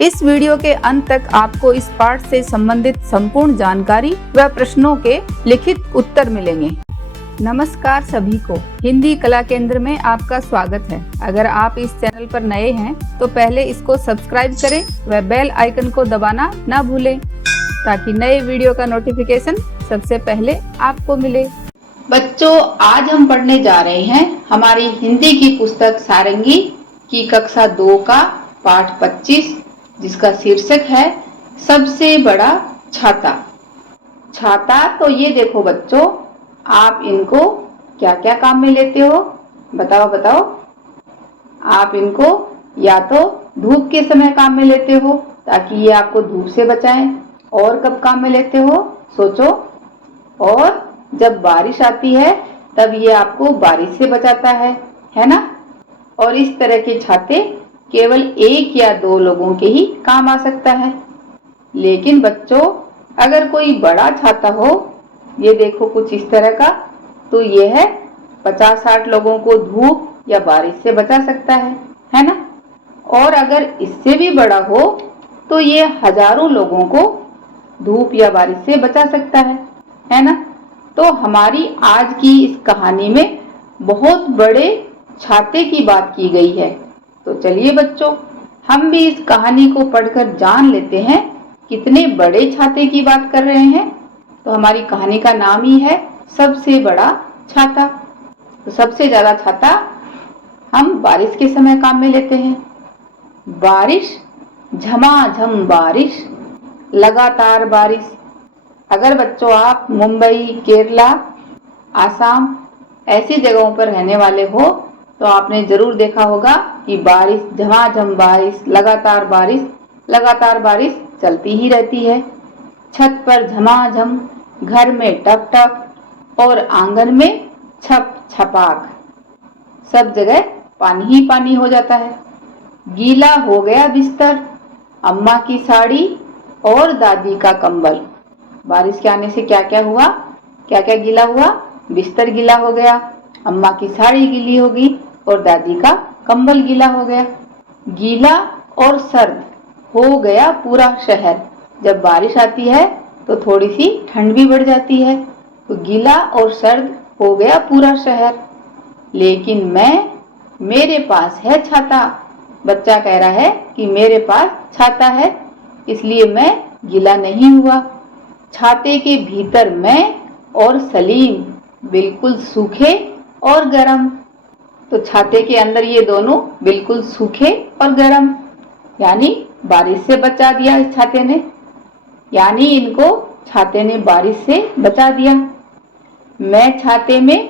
इस वीडियो के अंत तक आपको इस पाठ से संबंधित संपूर्ण जानकारी व प्रश्नों के लिखित उत्तर मिलेंगे। नमस्कार सभी को, हिंदी कला केंद्र में आपका स्वागत है। अगर आप इस चैनल पर नए हैं तो पहले इसको सब्सक्राइब करें व बेल आइकन को दबाना ना भूलें ताकि नए वीडियो का नोटिफिकेशन सबसे पहले आपको मिले। बच्चों, आज हम पढ़ने जा रहे हैं हमारी हिंदी की पुस्तक सारंगी की कक्षा 2 का पाठ 25, जिसका शीर्षक है सबसे बड़ा छाता। छाता तो ये देखो बच्चों, आप इनको क्या क्या काम में लेते हो? बताओ। आप इनको या तो धूप के समय काम में लेते हो ताकि ये आपको धूप से बचाएं। और कब काम में लेते हो? सोचो। और जब बारिश आती है तब ये आपको बारिश से बचाता है ना? और इस तरह के छाते केवल 1 या 2 लोगों के ही काम आ सकता है। लेकिन बच्चों, अगर कोई बड़ा छाता हो, ये देखो कुछ इस तरह का, तो यह 50-60 लोगों को धूप या बारिश से बचा सकता है ना? और अगर इससे भी बड़ा हो तो ये हजारों लोगों को धूप या बारिश से बचा सकता है ना? तो हमारी आज की इस कहानी में बहुत बड़े छाते की बात की गई है। तो चलिए बच्चों, हम भी इस कहानी को पढ़कर जान लेते हैं कितने बड़े छाते की बात कर रहे हैं। तो हमारी कहानी का नाम ही है सबसे बड़ा छाता। तो सबसे ज्यादा छाता हम बारिश के समय काम में लेते हैं। बारिश, झमाझम बारिश, लगातार बारिश। अगर बच्चों आप मुंबई, केरला, आसाम ऐसी जगहों पर रहने वाले हो तो आपने जरूर देखा होगा कि बारिश, झमाझम बारिश, लगातार बारिश चलती ही रहती है। छत पर झमाझम, घर में टप टप और आंगन में छप छपाक, सब जगह पानी ही पानी हो जाता है। गीला हो गया बिस्तर, अम्मा की साड़ी और दादी का कंबल। बारिश के आने से क्या क्या हुआ? क्या क्या गीला हुआ? बिस्तर गीला हो गया, अम्मा की साड़ी गीली हो गई और दादी का कंबल गीला हो गया। गीला और सर्द हो गया पूरा शहर। जब बारिश आती है तो थोड़ी सी ठंड भी बढ़ जाती है। तो गीला और सर्द हो गया पूरा शहर। लेकिन मेरे पास है छाता। बच्चा कह रहा है कि मेरे पास छाता है, इसलिए मैं गीला नहीं हुआ। छाते के भीतर मैं और सलीम बिल्कुल सूखे और गर्म। तो छाते के अंदर ये दोनों बिल्कुल सूखे और गर्म, यानी बारिश से बचा दिया इस छाते ने। यानी इनको छाते ने बारिश से बचा दिया। मैं छाते में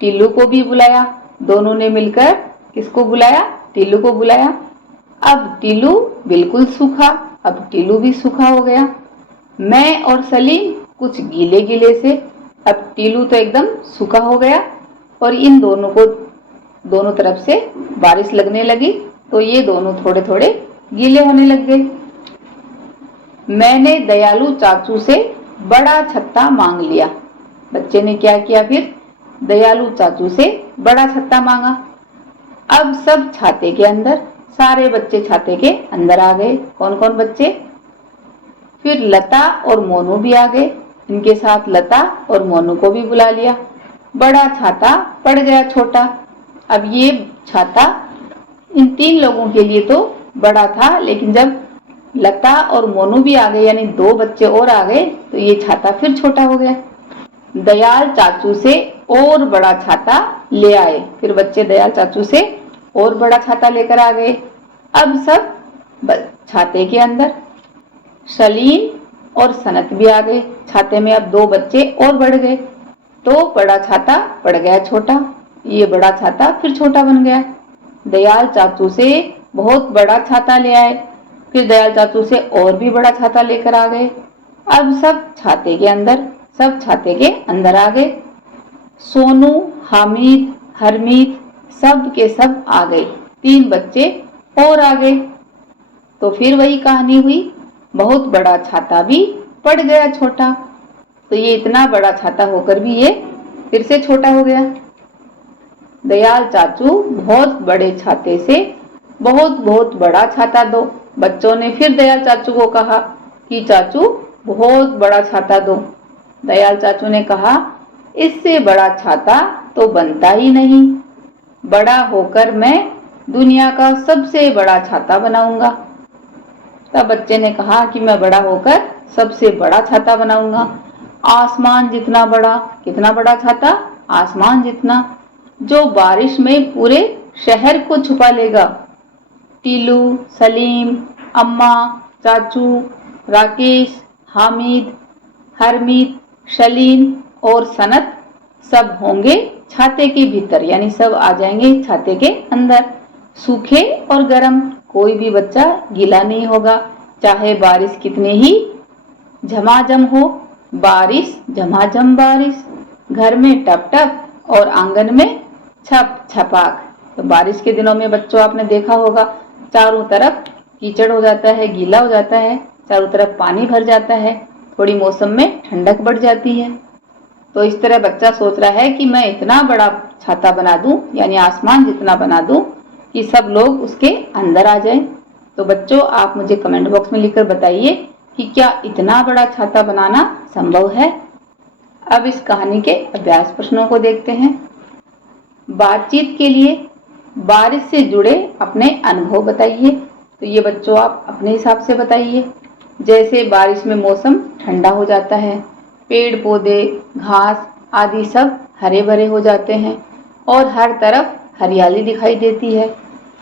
टिल्लू को भी बुलाया। दोनों ने मिलकर किसको बुलाया? टिल्लू को बुलाया। अब टिल्लू बिल्कुल सूखा, अब टिल्लू भी सूखा हो गया। मैं और सलीम कुछ गीले गीले से, अब टिल्लू तो एकदम सूखा हो गया और इन दोनों को दोनों तरफ से बारिश लगने लगी तो ये दोनों थोड़े थोड़े गीले होने लग गए। मैंने दयालु चाचू से बड़ा छत्ता मांग लिया। बच्चे ने क्या किया फिर? दयालु चाचू से बड़ा छत्ता मांगा। अब सब छाते के अंदर, सारे बच्चे छाते के अंदर आ गए। कौन कौन बच्चे? फिर लता और मोनू भी आ गए। इनके साथ लता और मोनू को भी बुला लिया। बड़ा छाता पड़ गया छोटा। अब ये छाता इन 3 लोगों के लिए तो बड़ा था, लेकिन जब लता और मोनू भी आ गए, यानी 2 बच्चे और आ गए, तो ये छाता फिर छोटा हो गया। दयाल चाचू से और बड़ा छाता ले आए। फिर बच्चे दयाल चाचू से और बड़ा छाता लेकर आ गए। अब सब छाते के अंदर सलीम और सनत भी आ गए। छाते में अब 2 बच्चे और बढ़ गए, तो बड़ा छाता पड़ गया छोटा। ये बड़ा छाता फिर छोटा बन गया। दयाल चाचू से बहुत बड़ा छाता ले आए। फिर दयाल चाचू से और भी बड़ा छाता लेकर आ गए। अब सब छाते के अंदर आ गए। सोनू, हामिद, हरमीत सब के सब आ गए। 3 बच्चे और आ गए। तो फिर वही कहानी हुई, बहुत बड़ा छाता भी पड़ गया छोटा। तो ये इतना बड़ा छाता होकर भी ये फिर से छोटा हो गया। दयाल चाचू बहुत बड़े छाते से बहुत बहुत बड़ा छाता दो, बच्चों ने फिर दयाल चाचू को कहा कि चाचू बहुत बड़ा छाता दो। दयाल चाचू ने कहा, इससे बड़ा छाता तो बनता ही नहीं, बड़ा होकर मैं दुनिया का सबसे बड़ा छाता बनाऊंगा। तब बच्चे ने कहा कि मैं बड़ा होकर सबसे बड़ा छाता बनाऊंगा, आसमान जितना बड़ा। कितना बड़ा छाता? आसमान जितना, जो बारिश में पूरे शहर को छुपा लेगा। टीलू, सलीम, अम्मा, चाचू, राकेश, हामिद, हरमीत, शलीन और सनत सब होंगे छाते के भीतर, यानी सब आ जाएंगे छाते के अंदर। सूखे और गर्म, कोई भी बच्चा गीला नहीं होगा, चाहे बारिश कितने ही झमाझम हो। बारिश झमाझम बारिश, घर में टप टप और आंगन में छप छपाक। तो बारिश के दिनों में बच्चों आपने देखा होगा, चारों तरफ कीचड़ हो जाता है, गीला हो जाता है, चारों तरफ पानी भर जाता है, थोड़ी मौसम में ठंडक बढ़ जाती है। तो इस तरह बच्चा सोच रहा है कि मैं इतना बड़ा छाता बना दूं, यानी आसमान जितना बना दूं कि सब लोग उसके अंदर आ जाएं। तो बच्चों आप मुझे कमेंट बॉक्स में लिखकर बताइए कि क्या इतना बड़ा छाता बनाना संभव है। अब इस कहानी के अभ्यास प्रश्नों को देखते हैं। बातचीत के लिए बारिश से जुड़े अपने अनुभव बताइए। तो ये बच्चों आप अपने हिसाब से बताइए। जैसे बारिश में मौसम ठंडा हो जाता है, पेड़ पौधे घास आदि सब हरे भरे हो जाते हैं और हर तरफ हरियाली दिखाई देती है,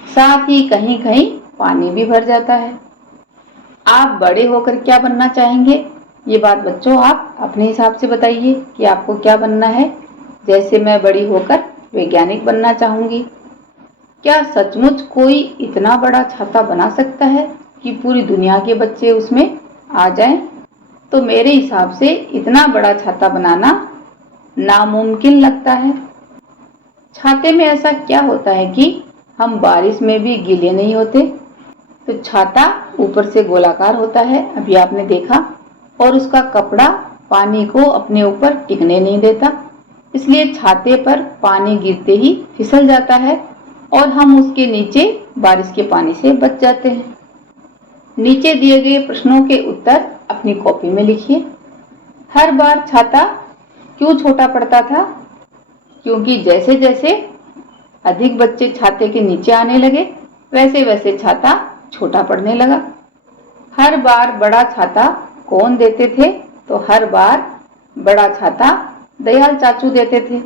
साथ ही कहीं कहीं पानी भी भर जाता है। आप बड़े होकर क्या बनना चाहेंगे? ये बात बच्चों आप अपने हिसाब से बताइए कि आपको क्या बनना है। जैसे मैं बड़ी होकर वैज्ञानिक बनना चाहूंगी। क्या सचमुच कोई इतना बड़ा छाता बना सकता है कि पूरी दुनिया के बच्चे उसमें आ जाएं? तो मेरे हिसाब से इतना बड़ा छाता बनाना नामुमकिन लगता है। छाते में ऐसा क्या होता है कि हम बारिश में भी गीले नहीं होते? तो छाता ऊपर से गोलाकार होता है, अभी आपने देखा, और उसका कपड़ा पानी को अपने ऊपर टिकने नहीं देता, इसलिए छाते पर पानी गिरते ही फिसल जाता है और हम उसके नीचे बारिश के पानी से बच जाते हैं। नीचे दिए गए प्रश्नों के उत्तर अपनी कॉपी में लिखिए। हर बार छाता क्यों छोटा पड़ता था? क्योंकि जैसे जैसे अधिक बच्चे छाते के नीचे आने लगे, वैसे वैसे छाता छोटा पड़ने लगा। हर बार बड़ा छाता कौन देते थे? तो हर बार बड़ा छाता दयाल चाचू देते थे।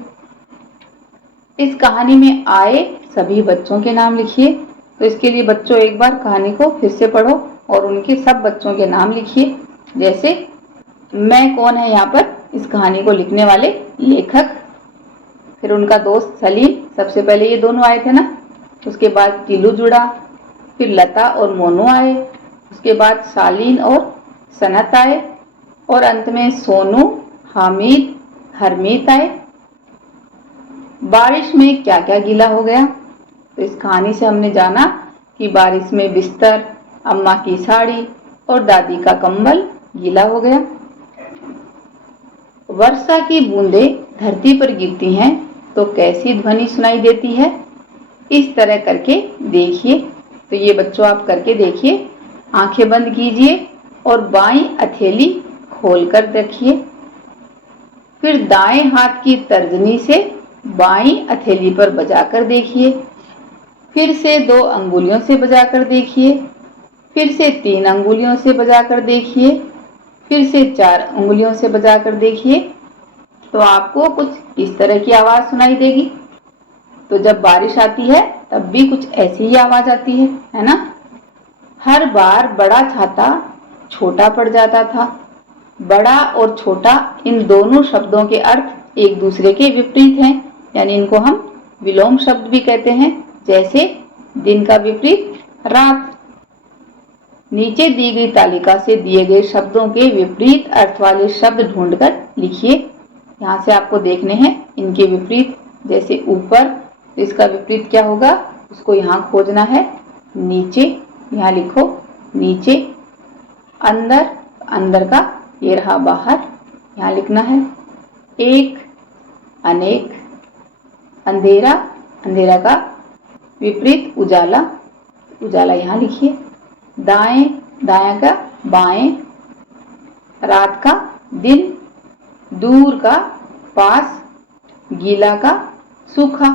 इस कहानी में आए सभी बच्चों के नाम लिखिए। तो इसके लिए बच्चों एक बार कहानी को फिर से पढ़ो और उनके सब बच्चों के नाम लिखिए। जैसे मैं कौन है यहाँ पर इस कहानी को लिखने वाले लेखक, फिर उनका दोस्त सलीम, सबसे पहले ये दोनों आए थे ना, उसके बाद टीलू जुड़ा, फिर लता और मोनू आए, उसके बाद शालीन और सनत आए और अंत में सोनू, हामिद, हरमीत आए। बारिश में क्या क्या गीला हो गया? तो इस कहानी से हमने जाना कि बारिश में बिस्तर, अम्मा की साड़ी और दादी का कंबल गीला हो गया। वर्षा की बूंदें धरती पर गिरती हैं तो कैसी ध्वनि सुनाई देती है? इस तरह करके देखिए। तो ये बच्चों आप करके देखिए। आंखें बंद कीजिए और बाईं हथेली खोलकर रखिए। फिर दाएं हाथ की तर्जनी से बाईं हथेली पर बजाकर देखिए। फिर से 2 अंगुलियों से बजाकर देखिए। फिर से 3 अंगुलियों से बजाकर देखिए। फिर से 4 अंगुलियों से बजाकर देखिए। तो आपको कुछ इस तरह की आवाज सुनाई देगी। तो जब बारिश आती है तब भी कुछ ऐसी ही आवाज आती है ना? हर बार बड़ा छाता छोटा पड़ जाता था। बड़ा और छोटा इन दोनों शब्दों के अर्थ एक दूसरे के विपरीत हैं, यानी इनको हम विलोम शब्द भी कहते हैं। जैसे दिन का विपरीत रात। नीचे दी गई तालिका से दिए गए शब्दों के विपरीत अर्थ वाले शब्द ढूंढकर लिखिए। यहाँ से आपको देखने हैं इनके विपरीत। जैसे ऊपर, तो इसका विपरीत क्या होगा उसको यहाँ खोजना है। नीचे, यहाँ लिखो नीचे। अंदर, अंदर का ये रहा बाहर, यहाँ लिखना है। एक, अनेक। अंधेरा, अंधेरा का विपरीत उजाला, उजाला यहाँ लिखिए। दाएं, दायां का बाएं, रात का दिन, दूर का पास, गीला का सूखा।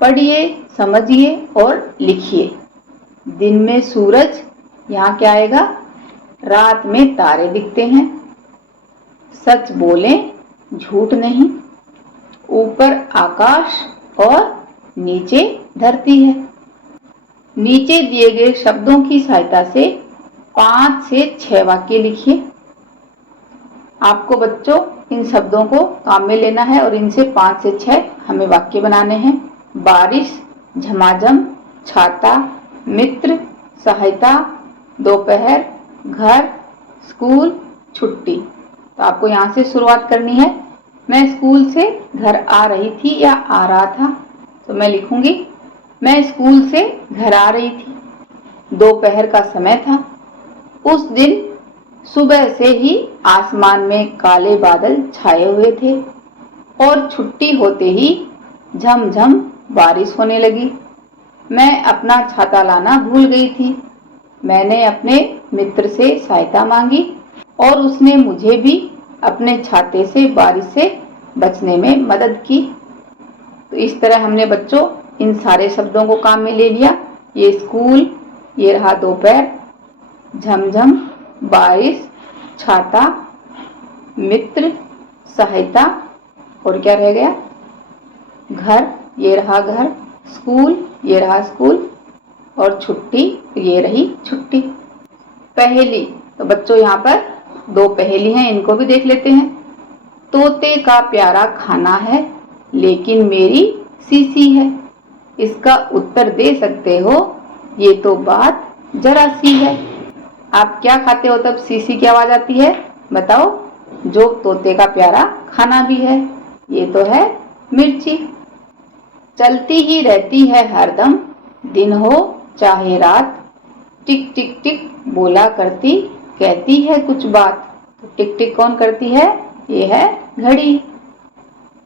पढ़िए, समझिए और लिखिए। दिन में सूरज, यहाँ क्या आएगा? रात में तारे दिखते हैं। सच बोलें, झूठ नहीं। ऊपर आकाश और नीचे धरती है। नीचे दिए गए शब्दों की सहायता से 5 से 6 वाक्य लिखिए। आपको बच्चों इन शब्दों को काम में लेना है और इनसे 5 से 6 हमें वाक्य बनाने हैं। बारिश, झमाझम, छाता, मित्र, सहायता, दोपहर, घर, स्कूल, छुट्टी। तो आपको यहाँ से शुरुआत करनी है। मैं स्कूल से घर आ रही थी या आ रहा था, तो मैं लिखूंगी मैं स्कूल से घर आ रही थी। दोपहर का समय था। उस दिन सुबह से ही आसमान में काले बादल छाए हुए थे और छुट्टी होते ही झमझम बारिश होने लगी। मैं अपना छाता लाना भूल गई थी। मैंने अपने मित्र से सहायता मांगी और उसने मुझे भी अपने छाते से बारिश से बचने में मदद की। तो इस तरह हमने बच्चों इन सारे शब्दों को काम में ले लिया। ये स्कूल, ये रहा दोपहर, झमझम, बारिश, छाता, मित्र, सहायता और क्या रह गया? घर, ये रहा घर, स्कूल, ये रहा स्कूल और छुट्टी, ये रही छुट्टी। पहेली, तो बच्चों यहाँ पर 2 पहेली हैं, इनको भी देख लेते हैं। तोते का प्यारा खाना है लेकिन मेरी सीसी है, इसका उत्तर दे सकते हो? ये तो बात जरा सी है। आप क्या खाते हो तब सीसी की आवाज आती है? बताओ। जो तोते का प्यारा खाना भी है, ये तो है मिर्ची। चलती ही रहती है हरदम, दिन हो चाहे रात, टिक टिक टिक बोला करती, कहती है कुछ बात। तो टिक टिक कौन करती है? ये है घड़ी,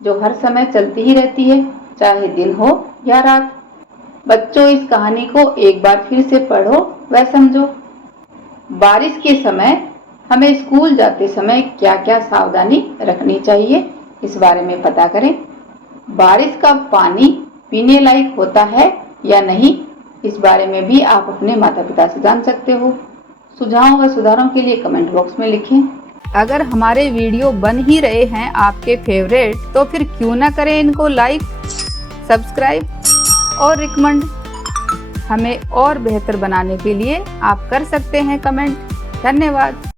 जो हर समय चलती ही रहती है, चाहे दिन हो या रात। बच्चों इस कहानी को एक बार फिर से पढ़ो व समझो। बारिश के समय हमें स्कूल जाते समय क्या क्या सावधानी रखनी चाहिए, इस बारे में पता करें। बारिश का पानी पीने लायक होता है या नहीं, इस बारे में भी आप अपने माता पिता से जान सकते हो। सुझावों व सुधारों के लिए कमेंट बॉक्स में लिखें। अगर हमारे वीडियो बन ही रहे हैं आपके फेवरेट, तो फिर क्यों ना करें इनको लाइक, सब्सक्राइब और रिकमेंड। हमें और बेहतर बनाने के लिए आप कर सकते हैं कमेंट। धन्यवाद।